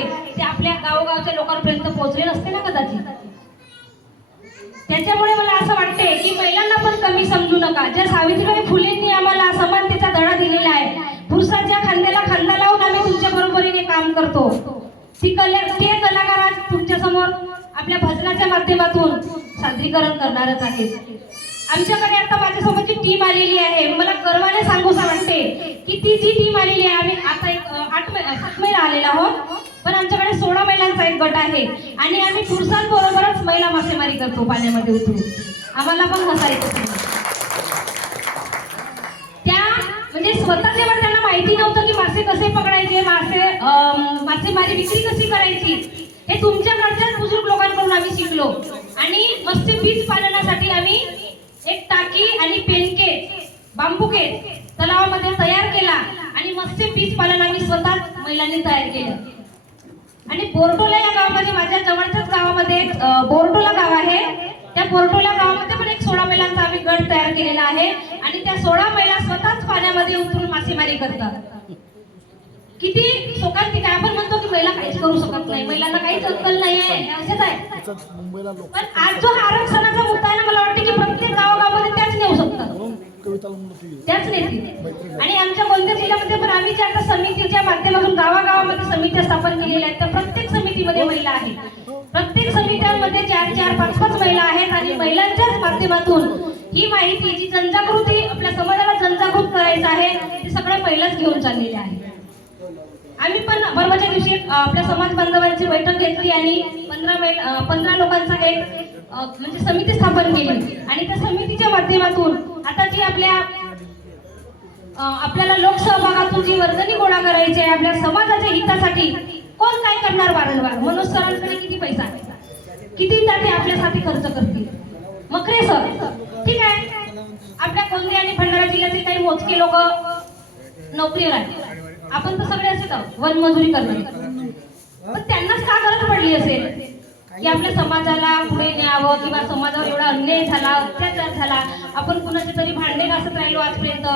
आहे ते आपल्या गावोगावच्या लोकांपर्यंत पोहोचले नसते ना कदाचित. त्याच्यामुळे मला असं वाटते की महिलांना पण कमी समजू नका. ज्या सावित्रीबाई फुलेंनी आम्हाला समानतेचा धडा दिलेला आहे, पुरुषांच्या खांद्याला खांदा लावून आम्ही तुमच्या बरोबरीने काम करतो, ते कलाकार आज तुमच्या समोर आपल्या भजनाच्या माध्यमातून सादरीकरण करणारच आहे. आमच्याकडे आता माझ्यासोबतची टीम आलेली आहे. मला गर्वाने सांगूसा वाटते की ती जी टीम आलेली आहे, आम्ही आता एक 7 महिला आलेला आहोत, पण आमच्याकडे 16 महिलांचा एक गट आहे आणि आम्ही पुरुषांबरोबरच महिला मासेमारी करतो पाण्यामध्ये उतरून. आम्हाला पण हसायचं. त्या म्हणजे स्वतः जेव्हा त्यांना माहिती नव्हतं की मासे कसे पकडायचे, मासेमारी विक्री कशी करायची, हे तुमच्याकडच्याच बुजुर्ग लोकांकडून आम्ही शिकलो. आणि मत्स्य बीज पालनासाठी आम्ही एक टाकी आणि पेनके बांबूके तलावामध्ये तयार केला आणि मत्स्य बीज पालन आम्ही स्वतः महिलांनी तयार केलं. आणि बोरटोला या गावामध्ये, माझ्या जवळच्याच गावामध्ये बोरटोला गाव आहे, त्या बोरटोला गावामध्ये पण एक 16 महिलांचा आम्ही गट तयार केलेला आहे आणि त्या 16 महिला स्वतःच पाण्यामध्ये उतरून मासेमारी करतात. किती शोकांतिक आहे. आपण म्हणतो की महिला काहीच करू शकत नाही, महिलांना काहीच अक्कल नाही आहे, असंच आहे. पण आज जो आरक्षणाचा मुद्दा आहे ना, मला वाटतं की प्रत्येक गावागावामध्ये त्याच नेऊ शकतात, त्याच नेतील. आणि आमच्या गोंदिया जिल्ह्यामध्ये पण आम्ही ज्या आता समितीच्या माध्यमातून गावागावामध्ये समित्या स्थापन केलेल्या आहेत, त्या प्रत्येक समितीमध्ये महिला आहेत. प्रत्येक समित्यांमध्ये 4-4, 5-5 महिला आहेत आणि महिलांच्याच माध्यमातून ही माहिती, जी जनजागृती आपल्या समाजाला जनजागृत करायचं आहे, ते सगळं महिलाच घेऊन चाललेले आहे. आम्ही पण परवाच्या दिवशी आपल्या समाज बांधवांची बैठक घेतली आणि 15 लोकांचा एक म्हणजे समिती स्थापन केली आणि त्या समितीच्या माध्यमातून आता जी आपल्याला लोकसहभागातून जी वर्गणी गोळा करायची आहे आपल्या समाजाच्या हितासाठी, कोण काय करणार वारंवार. मनोज सरांकडे किती पैसा आहे, किती जाते आपल्यासाठी खर्च करतील. मकरे सर ठीक आहे, आपल्या गोंदिया आणि भंडारा जिल्ह्यातील काही मोजके लोक नोकरीवर आहेत, आपण तर सगळे असेच आहोत वनमजुरी करणार. पण त्यांनाच का गरज पडली असेल की आपल्या समाजाला पुढे न्यावं किंवा समाजावर एवढा अन्याय झाला, अत्याचार झाला, आपण कुणाचे तरी भांडे घासत राहिलो, आजपर्यंत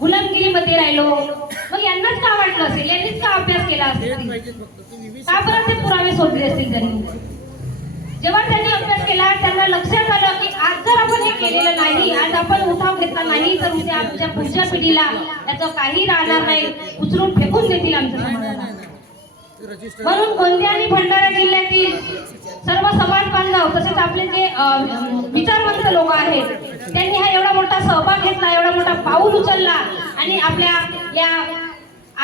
गुलामगिरीमध्ये राहिलो. मग यांनाच का वाटलं असेल, यांनीच का अभ्यास केला असेल, का बरं ते पुरावे सोडले असतील त्यांनी. जेव्हा त्यांनी अभ्यास केला त्यांना लक्षात आलं की आज जर आपण हे केलेलं नाही, आज आपण उठाव घेतला नाही, तर उद्या आमच्या पुढच्या पिढीला याचं काही राहणार नाही, उचलून फेकून देतील आमच्या समाजाला. म्हणून गोंदिया आणि भंडारा जिल्ह्यातील सर्व समाज बांधव तसेच आपले जे विचारवंत लोक आहेत, त्यांनी हा एवढा मोठा सहभाग घेतला, एवढा मोठा पाऊल उचलला आणि आपल्या या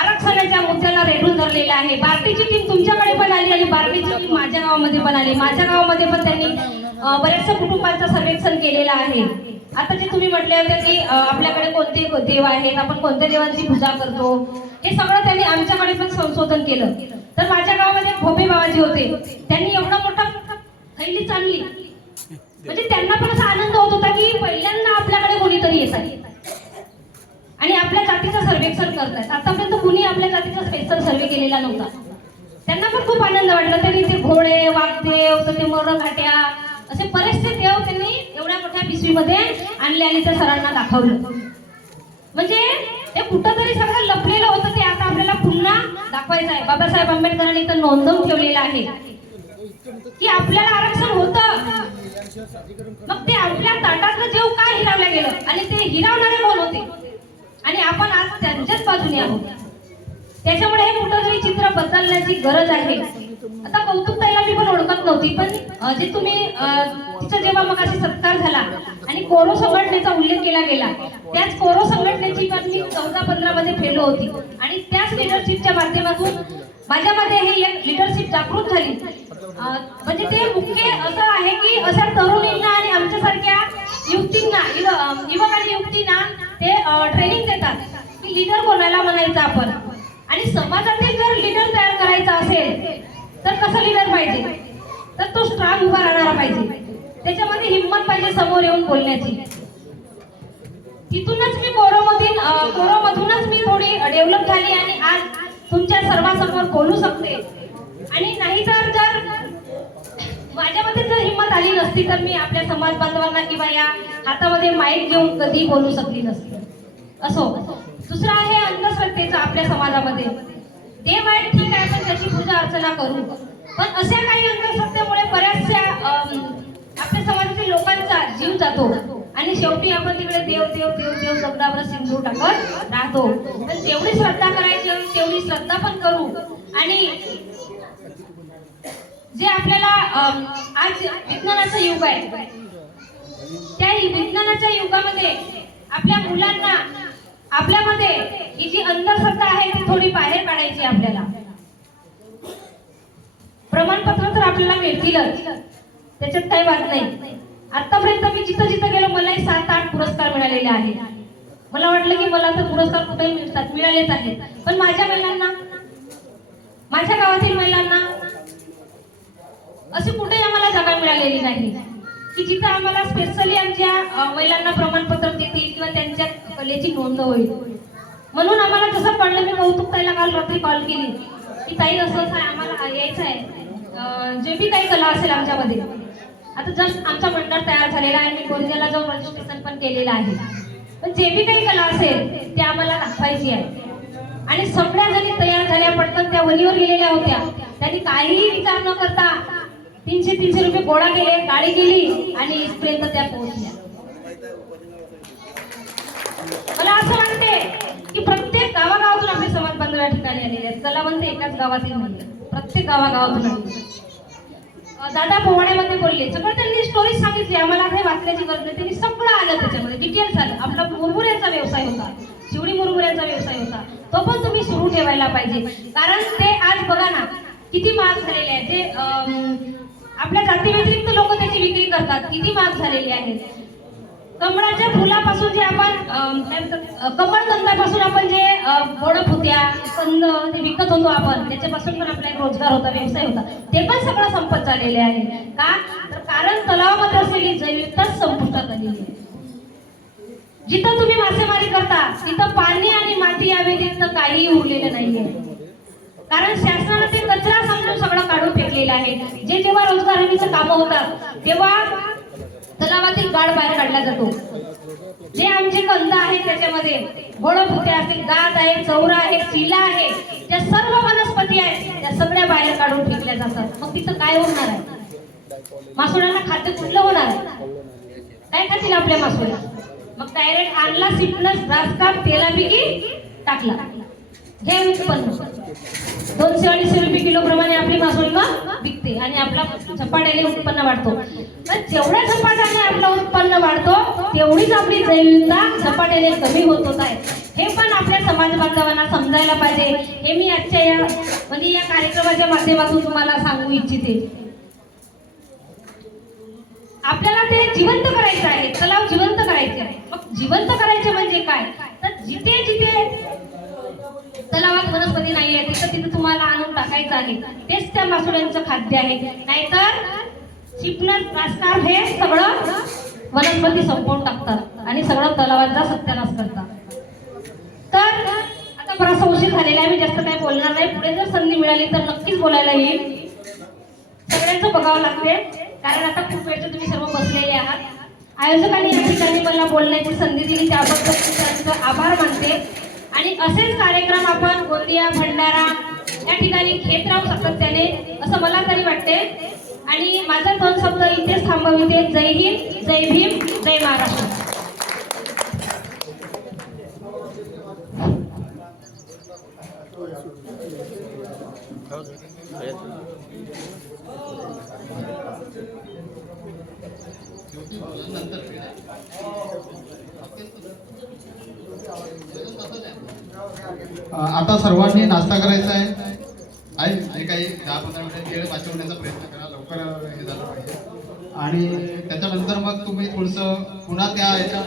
आरक्षणाच्या मुद्द्याला रेटून धरलेला आहे. बार्टीची टीम तुमच्याकडे पण आली आणि बार्टीची टीम माझ्या गावामध्ये पण आली. माझ्या गावामध्ये पण त्यांनी बऱ्याचशा कुटुंबांचं सर्वेक्षण केलेलं आहे. आता जे तुम्ही म्हटले होते की आपल्याकडे कोणते देव आहेत, आपण कोणत्या देवांची पूजा करतो, हे सगळं त्यांनी आमच्याकडे पण संशोधन केलं. तर माझ्या गावामध्ये भोपे बाबाजी होते, त्यांनी एवढा मोठा थैली चालली, म्हणजे त्यांना पण असा आनंद होत होता की पहिल्यांदा आपल्याकडे कोणीतरी येत आहे आणि आपल्या जातीचं सर्वेक्षण करतायत. आतापर्यंत कुणी आपल्या जातीचा स्पेशल सर्वे केलेला नव्हता. त्यांना पण खूप आनंद वाटला. त्यांनी ते घोडे, वाघदेव, तर ते मरघाट्या असे बरेचसे देव त्यांनी एवढ्या मोठ्या पिशवीमध्ये आणले आणि त्या सरांना दाखवलं. म्हणजे ते कुठंतरी सगळं लपलेलं होतं, ते आता आपल्याला पुन्हा दाखवायचं आहे. बाबासाहेब आंबेडकरांनी तर नोंदवून ठेवलेलं आहे की आपल्याला आरक्षण होतं, मग ते आपल्या ताटातलं जेव काय हिरावलं गेलं आणि ते हिरावणारे कोण होते आणि आपण आज त्यांच्याच बाजूने आहोत. त्याच्यामुळे हे कुठंतरी चित्र बदलण्याची गरज आहे. आता कौतुकताईला मी पण ओळखत नव्हती, पण जे तुम्ही तिचा जेव्हा मग अशी सत्कार झाला आणि कोरो संघटनेचा उल्लेख केला गेला, त्याच कोरो संघटनेची पण मी 14-15 मध्ये फेलो होती आणि त्याच लिडरशिपच्या माध्यमातून माझ्यामध्ये हे एक लिडरशिप जागृत झाली. म्हणजे ते मुख्य असं आहे की अशा तरुणींना आणि आमच्यासारख्या युवतींना, युवक आणि युवतींना ते ट्रेनिंग देतात की लीडर कोणाला म्हणायचं आपण, आणि समाजातील जर लीडर तयार करायचा असेल तर कसं लीडर पाहिजे, तर तो स्ट्रॉंग उभा राहणारा पाहिजे, त्याच्यामध्ये हिंमत पाहिजे समोर येऊन बोलण्याची. तिथूनच मी कोरोमधूनच मी थोडी डेव्हलप झाली आणि आज तुमच्या सर्वांसमोर बोलू शकते. आणि नाहीतर जर माझ्यामध्ये जर हिंमत आली नसती तर मी आपल्या समाज बांधवांना किंवा या हातामध्ये माईक घेऊन कधी बोलू शकली नसती. असो. दुसरा आहे अंधश्रद्धेचा आपल्या समाजामध्ये. देव आहे ठीक आहे, आपण त्याची पूजा अर्चना करू, पण अशा काही अंधश्रद्धेमुळे बऱ्याचशा आपल्या समाजातील लोकांचा जीव जातो आणि शेवटी आपण तिकडे देव देव देव देव शब्दावर सिंदूर टाकत राहतो. पण जेवढी श्रद्धा करायची तेवढी श्रद्धा पण करू. आणि जे आपल्याला आज विज्ञानाचं युग आहे, त्या विज्ञानाच्या युगामध्ये आपल्या मुलांना आपल्यामध्ये ही जी अंधश्रद्धा आहे ती थोडी बाहेर काढायची. आपल्याला प्रमाणपत्र तर आपल्याला मिळतीलच, त्याच्यात काही वाद नाही. आतापर्यंत मी जिथं जिथं गेलो मलाही 7-8 पुरस्कार मिळालेले आहेत. मला वाटलं की मला तर पुरस्कार कुठेही मिळतात, मिळालेच आहेत, पण माझ्या महिलांना, माझ्या गावातील महिलांना अशी कुठेही आम्हाला जागा मिळालेली नाही की जिथं आम्हाला स्पेशली आमच्या महिलांना प्रमाणपत्र देतील किंवा त्यांच्या कलेची नोंद होईल. म्हणून आम्हाला जसं कळलं, मी कौतुक ताईला काल रात्री कॉल केली की ताई असं आहे, आम्हाला यायचं आहे, जे बी काही कला असेल आमच्यामध्ये. आता जस्ट आमचा मंडळ तयार झालेला आहे, मी गोंदियाला जाऊन रजिस्ट्रेशन पण केलेलं आहे, पण जे बी काही कला असेल ते आम्हाला दाखवायची आहे. आणि सगळ्या जणी तयार झाल्या, पटकन त्या वलीवर गेलेल्या होत्या. त्यांनी काहीही विचार न करता 300 रुपये गोळा केले, गाडी गेली आणि इथपर्यंत त्या पोहोचल्या. मला असं वाटते की प्रत्येक गावागावातून आपले समाज बांधव या ठिकाणी आलेले आहेत. कलावंत एकाच गावातील नाही, प्रत्येक गावागावातून आलेले. दादा पोवाड्यामध्ये बोलले, सगळं त्यांनी स्टोरी सांगितली, आम्हाला काही वाचण्याची गरज नाही, त्यांनी सगळं आलं त्याच्यामध्ये, डिटेल्स आलं. आपला मुरमुऱ्यांचा व्यवसाय होता, चिवडी मुरमुऱ्यांचा व्यवसाय होता, तो पण तुम्ही सुरू ठेवायला पाहिजे. कारण ते आज बघा ना किती महाग झालेले आहे. जे आपल्या जाती व्यतिरिक्त लोक त्याची विक्री करतात, किती महाग झालेले आहेत. कमळाच्या फुलापासून जे आपण कमळगंधापासून आपण जे गोडफुत्या कंद ते विकत होतो आपण, त्याच्यापासून पण आपला एक रोजगार होता, व्यवसाय होता, ते पण सगळं संपत चाललेले आहे. का तर कारण तलावामध्ये असलेली जैविकताच संपुष्टात आलेली आहे. जिथं तुम्ही मासेमारी करता तिथं पाणी आणि माती या व्यतिरिक्त काहीही उरलेलं नाहीये. कारण शासनाने ते कचरा समजून सगळं काढून फेकलेलं आहे. जे जेव्हा रोजगार हमीचं कामं होतात तेव्हा तलावातील गाळ बाहेर काढला जातो. जे आमचे कंद आहेत त्याच्यामध्ये गोडफुटे असतील, गाद आहे, चौरा आहे, चिला आहे, त्या सर्व वनस्पती आहेत त्या सगळ्या बाहेर काढून फेकल्या जातात. मग तिथं काय होणार आहे? मासोळ्यांना खाद्य कुठलं होणार आहे? काय खातील आपल्या मासोळ्या? मग डायरेक्ट आणला सिपनस राजकाप तेलापैकी टाकला, हे उत्पन्न 200-250 रुपये किलो प्रमाणे आपली मासोळी मग विकते आणि आपला झपाट्याने उत्पन्न वाढतो. पण जेवढ्या झपाट्याने आपलं उत्पन्न वाढतो तेवढीच आपली जैविकता झपाट्याने कमी होत आहे. हे पण आपल्या समाज बांधवांना समजायला पाहिजे. हे मी आजच्या या कार्यक्रमाच्या माध्यमातून तुम्हाला सांगू इच्छिते. आपल्याला ते जिवंत करायचं आहे, तलाव जिवंत करायचे आहे. मग जिवंत करायचे म्हणजे काय? तर जिथे जिथे तलावात वनस्पती नाही आहे तिथं तिथं तुम्हाला आणून टाकायचं आहे. तेच त्या मासोळ्यांचं खाद्य आहे. नाहीतर चिपनस राजकार हे सगळं वनस्पती संपवून टाकतात आणि सगळं तलावांचा सत्यानाश करतात. तर आता बराचसा उशीर झालेला आहे, मी जास्त काही बोलणार नाही. पुढे जर संधी मिळाली तर नक्कीच बोलायला येईल. सगळ्यांचं बघावं लागते कारण आता खूप वेळचं तुम्ही सर्व बसलेले आहात. आयोजकांनी या ठिकाणी मला बोलण्याची संधी दिली त्याबद्दल त्यांचं आभार मानते. आणि असेच कार्यक्रम आपण गोंदिया, भंडारा या ठिकाणी घेत राहू सातत्याने असं मला तरी वाटते. आणि माझा 2 शब्द इथेच थांबविते. जय हिंद, जय भीम, जय महाराष्ट्र. आता सर्वांनी नाश्ता करायचा आहे. जे काही 10-15 मिनिट वेळ वाचवण्याचा प्रयत्न करा, लवकर हे झालं पाहिजे. आणि त्याच्यानंतर मग तुम्ही थोडंसं पुन्हा त्या ह्याच्या